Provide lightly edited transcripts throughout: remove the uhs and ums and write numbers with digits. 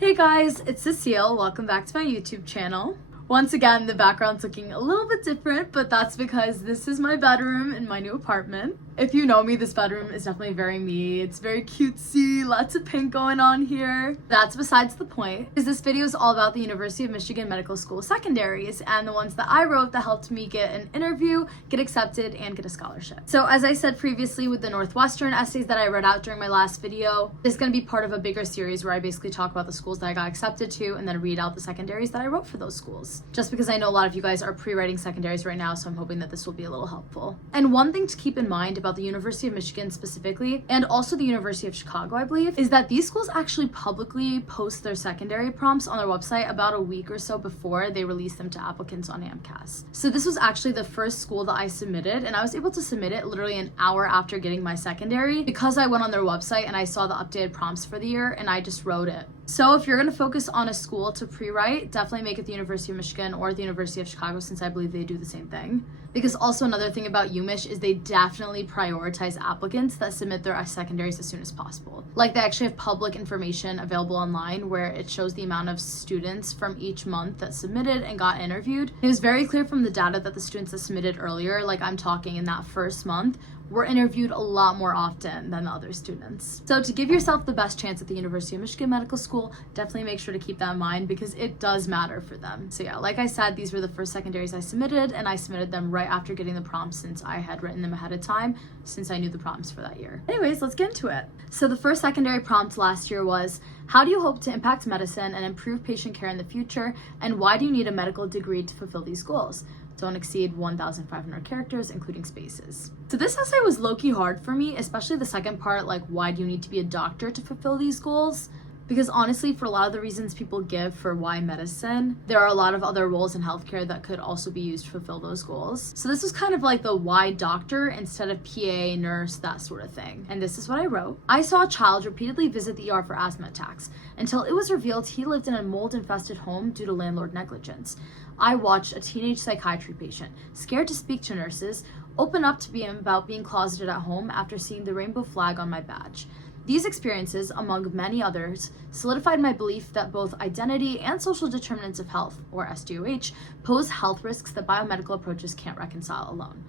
Hey guys, it's Cecile. Welcome back to my YouTube channel. Once again, the background's looking a little bit different, but that's because this is my bedroom in my new apartment. If you know me, this bedroom is definitely very me. It's very cutesy, lots of pink going on here. That's besides the point, because this video is all about the University of Michigan Medical School secondaries and the ones that I wrote that helped me get an interview, get accepted, and get a scholarship. So as I said previously with the Northwestern essays that I read out during my last video, this is going to be part of a bigger series where I basically talk about the schools that I got accepted to and then read out the secondaries that I wrote for those schools. Just because I know a lot of you guys are pre-writing secondaries right now, so I'm hoping that this will be a little helpful. And one thing to keep in mind about the University of Michigan specifically, and also the University of Chicago, I believe, is that these schools actually publicly post their secondary prompts on their website about a week or so before they release them to applicants on MCAT. So this was actually the first school that I submitted, and I was able to submit it literally an hour after getting my secondary because I went on their website and I saw the updated prompts for the year and I just wrote it. So if you're going to focus on a school to pre-write, definitely make it the University of Michigan or the University of Chicago, since I believe they do the same thing. Because also another thing about UMich is they definitely prioritize applicants that submit their secondaries as soon as possible. Like they actually have public information available online where it shows the amount of students from each month that submitted and got interviewed. It was very clear from the data that the students that submitted earlier, like I'm talking in that first month, were interviewed a lot more often than the other students. So to give yourself the best chance at the University of Michigan Medical School, definitely make sure to keep that in mind because it does matter for them. So yeah, like I said, these were the first secondaries I submitted, and I submitted them right after getting the prompts since I had written them ahead of time, since I knew the prompts for that year. Anyways, let's get into it. So the first secondary prompt last year was, how do you hope to impact medicine and improve patient care in the future, and why do you need a medical degree to fulfill these goals? Don't exceed 1,500 characters, including spaces. So this essay was low-key hard for me, especially the second part, like why do you need to be a doctor to fulfill these goals? Because honestly, for a lot of the reasons people give for why medicine, there are a lot of other roles in healthcare that could also be used to fulfill those goals. So this was kind of like the why doctor instead of PA, nurse, that sort of thing. And this is what I wrote. I saw a child repeatedly visit the ER for asthma attacks until it was revealed he lived in a mold-infested home due to landlord negligence. I watched a teenage psychiatry patient, scared to speak to nurses, open up to me about being closeted at home after seeing the rainbow flag on my badge. These experiences, among many others, solidified my belief that both identity and social determinants of health, or SDOH, pose health risks that biomedical approaches can't reconcile alone.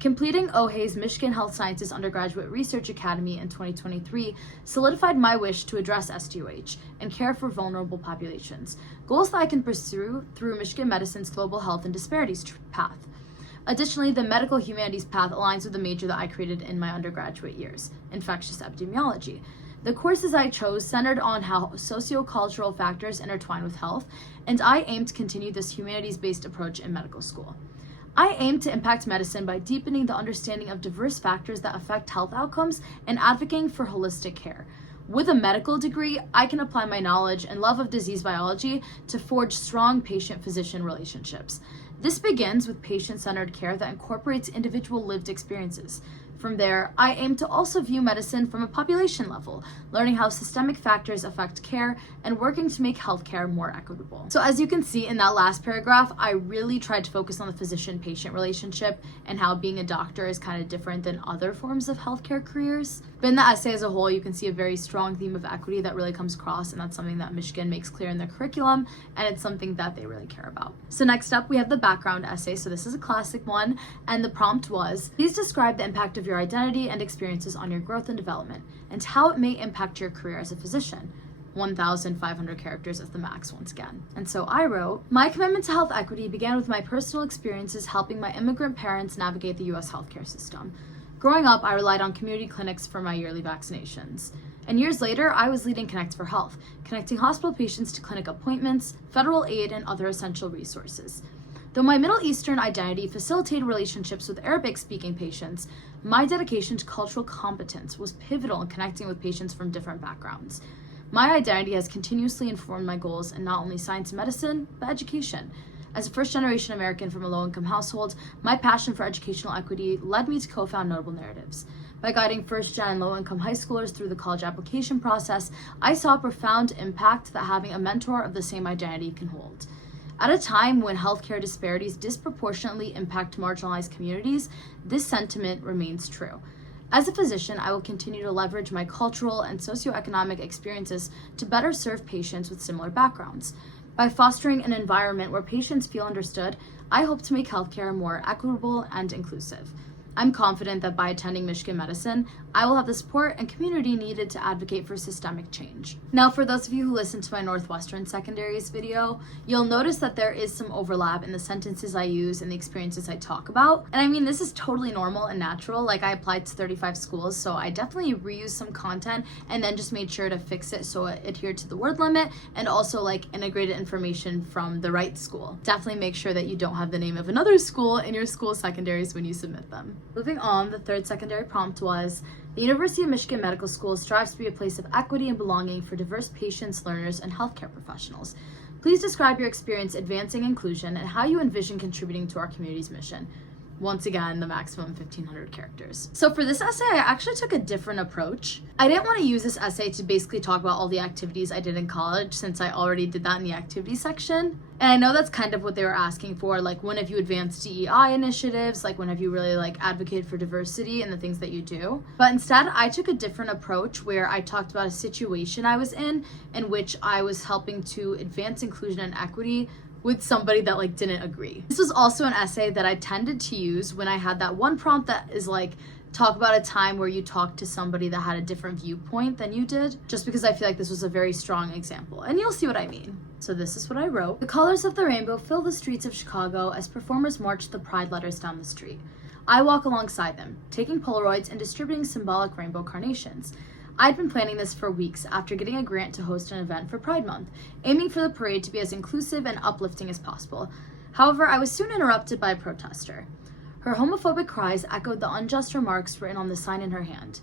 Completing OHE's Michigan Health Sciences Undergraduate Research Academy in 2023 solidified my wish to address SDOH and care for vulnerable populations, goals that I can pursue through Michigan Medicine's Global Health and Disparities path. Additionally, the medical humanities path aligns with the major that I created in my undergraduate years, infectious epidemiology. The courses I chose centered on how sociocultural factors intertwine with health, and I aim to continue this humanities-based approach in medical school. I aim to impact medicine by deepening the understanding of diverse factors that affect health outcomes and advocating for holistic care. With a medical degree, I can apply my knowledge and love of disease biology to forge strong patient-physician relationships. This begins with patient-centered care that incorporates individual lived experiences. From there, I aim to also view medicine from a population level, learning how systemic factors affect care and working to make healthcare more equitable. So as you can see in that last paragraph, I really tried to focus on the physician-patient relationship and how being a doctor is kind of different than other forms of healthcare careers. But in the essay as a whole, you can see a very strong theme of equity that really comes across, and that's something that Michigan makes clear in their curriculum, and it's something that they really care about. So next up, we have the background essay. So this is a classic one, and the prompt was, please describe the impact of your identity and experiences on your growth and development, and how it may impact your career as a physician. 1,500 characters as the max once again. And so I wrote, my commitment to health equity began with my personal experiences helping my immigrant parents navigate the U.S. healthcare system. Growing up, I relied on community clinics for my yearly vaccinations. And years later, I was leading Connect for Health, connecting hospital patients to clinic appointments, federal aid, and other essential resources. Though my Middle Eastern identity facilitated relationships with Arabic-speaking patients, my dedication to cultural competence was pivotal in connecting with patients from different backgrounds. My identity has continuously informed my goals in not only science and medicine, but education. As a first-generation American from a low-income household, my passion for educational equity led me to co-found Notable Narratives. By guiding first-gen and low-income high schoolers through the college application process, I saw a profound impact that having a mentor of the same identity can hold. At a time when healthcare disparities disproportionately impact marginalized communities, this sentiment remains true. As a physician, I will continue to leverage my cultural and socioeconomic experiences to better serve patients with similar backgrounds. By fostering an environment where patients feel understood, I hope to make healthcare more equitable and inclusive. I'm confident that by attending Michigan Medicine, I will have the support and community needed to advocate for systemic change. Now, for those of you who listened to my Northwestern Secondaries video, you'll notice that there is some overlap in the sentences I use and the experiences I talk about. And I mean, this is totally normal and natural. Like, I applied to 35 schools, so I definitely reused some content and then just made sure to fix it so it adhered to the word limit and also like integrated information from the right school. Definitely make sure that you don't have the name of another school in your school secondaries when you submit them. Moving on, the third secondary prompt was, the University of Michigan Medical School strives to be a place of equity and belonging for diverse patients, learners, and healthcare professionals. Please describe your experience advancing inclusion and how you envision contributing to our community's mission. Once again, the maximum 1,500 characters. So for this essay, I actually took a different approach. I didn't want to use this essay to basically talk about all the activities I did in college, since I already did that in the activity section. And I know that's kind of what they were asking for, like when have you advanced DEI initiatives, like when have you really like advocated for diversity and the things that you do. But instead, I took a different approach where I talked about a situation I was in which I was helping to advance inclusion and equity with somebody that like didn't agree. This was also an essay that I tended to use when I had that one prompt that is like, talk about a time where you talked to somebody that had a different viewpoint than you did, just because I feel like this was a very strong example, and you'll see what I mean. So this is what I wrote. The colors of the rainbow fill the streets of Chicago as performers march the pride letters down the street. I walk alongside them, taking Polaroids and distributing symbolic rainbow carnations. I'd been planning this for weeks after getting a grant to host an event for Pride Month, aiming for the parade to be as inclusive and uplifting as possible. However, I was soon interrupted by a protester. Her homophobic cries echoed the unjust remarks written on the sign in her hand.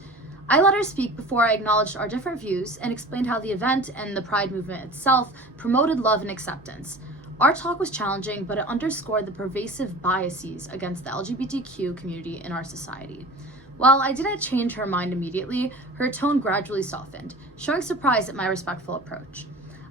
I let her speak before I acknowledged our different views and explained how the event and the Pride movement itself promoted love and acceptance. Our talk was challenging, but it underscored the pervasive biases against the LGBTQ community in our society. While I didn't change her mind immediately, her tone gradually softened, showing surprise at my respectful approach.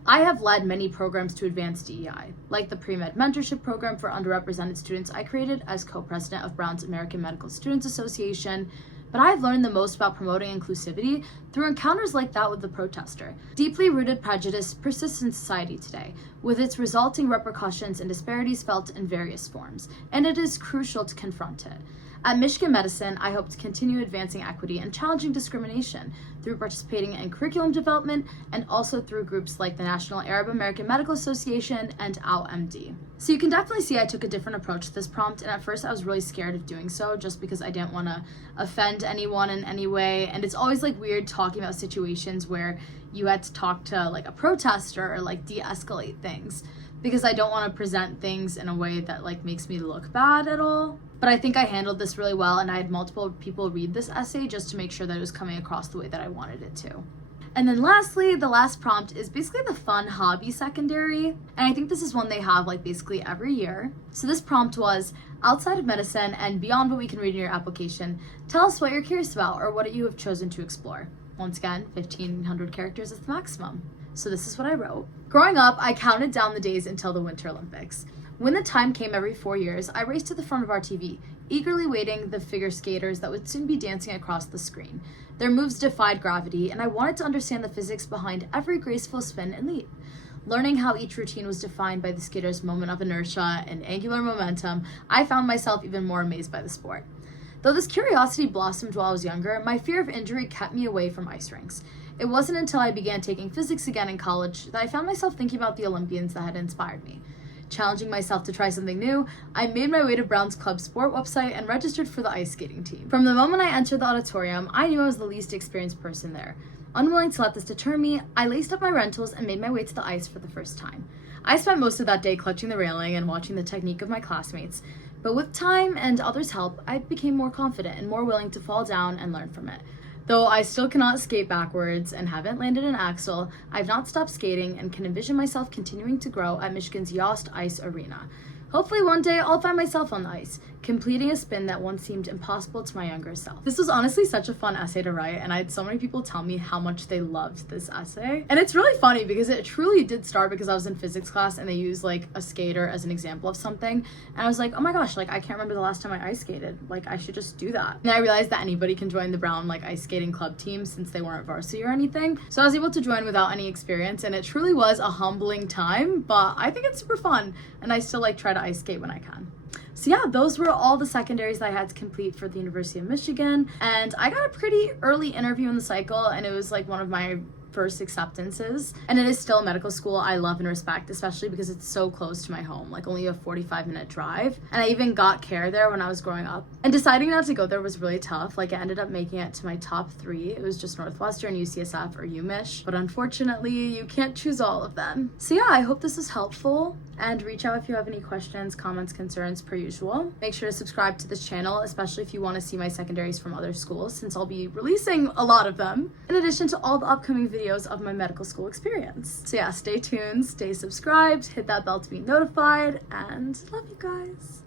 I have led many programs to advance DEI, like the premed mentorship program for underrepresented students I created as co-president of Brown's American Medical Students Association, but I have learned the most about promoting inclusivity through encounters like that with the protester. Deeply rooted prejudice persists in society today, with its resulting repercussions and disparities felt in various forms, and it is crucial to confront it. At Michigan Medicine, I hope to continue advancing equity and challenging discrimination through participating in curriculum development and also through groups like the National Arab American Medical Association and OUT-MD. So you can definitely see I took a different approach to this prompt, and at first I was really scared of doing so just because I didn't want to offend anyone in any way, and it's always like weird talking about situations where you had to talk to like a protester or like de-escalate things, because I don't want to present things in a way that like makes me look bad at all. But I think I handled this really well, and I had multiple people read this essay just to make sure that it was coming across the way that I wanted it to. And then lastly, the last prompt is basically the fun hobby secondary, and I think this is one they have like basically every year. So this prompt was, outside of medicine and beyond what we can read in your application, tell us what you're curious about or what you have chosen to explore. Once again, 1,500 characters is the maximum. So this is what I wrote. Growing up, I counted down the days until the Winter Olympics. When the time came every 4 years, I raced to the front of our TV, eagerly waiting the figure skaters that would soon be dancing across the screen. Their moves defied gravity, and I wanted to understand the physics behind every graceful spin and leap. Learning how each routine was defined by the skater's moment of inertia and angular momentum, I found myself even more amazed by the sport. Though this curiosity blossomed while I was younger, my fear of injury kept me away from ice rinks. It wasn't until I began taking physics again in college that I found myself thinking about the Olympians that had inspired me. Challenging myself to try something new, I made my way to Brown's Club Sport website and registered for the ice skating team. From the moment I entered the auditorium, I knew I was the least experienced person there. Unwilling to let this deter me, I laced up my rentals and made my way to the ice for the first time. I spent most of that day clutching the railing and watching the technique of my classmates, but with time and others' help, I became more confident and more willing to fall down and learn from it. Though I still cannot skate backwards and haven't landed an axel, I've not stopped skating and can envision myself continuing to grow at Michigan's Yost Ice Arena. Hopefully one day I'll find myself on the ice, completing a spin that once seemed impossible to my younger self. This was honestly such a fun essay to write, and I had so many people tell me how much they loved this essay. And it's really funny because it truly did start because I was in physics class and they used like a skater as an example of something. And I was like, oh my gosh, like I can't remember the last time I ice skated. Like I should just do that. And I realized that anybody can join the Brown like ice skating club team since they weren't varsity or anything. So I was able to join without any experience, and it truly was a humbling time, but I think it's super fun and I still like try to ice skate when I can. So yeah, those were all the secondaries that I had to complete for the University of Michigan, and I got a pretty early interview in the cycle, and it was like one of my first acceptances, and it is still a medical school I love and respect, especially because it's so close to my home, like only a 45-minute drive. And I even got care there when I was growing up, and deciding not to go there was really tough. Like I ended up making it to my top 3. It was just Northwestern, UCSF, or UMich, but unfortunately you can't choose all of them. So yeah, I hope this was helpful, and reach out if you have any questions, comments, concerns per usual. Make sure to subscribe to this channel, especially if you want to see my secondaries from other schools, since I'll be releasing a lot of them, in addition to all the upcoming videos of my medical school experience. So yeah, stay tuned, stay subscribed, hit that bell to be notified, and love you guys.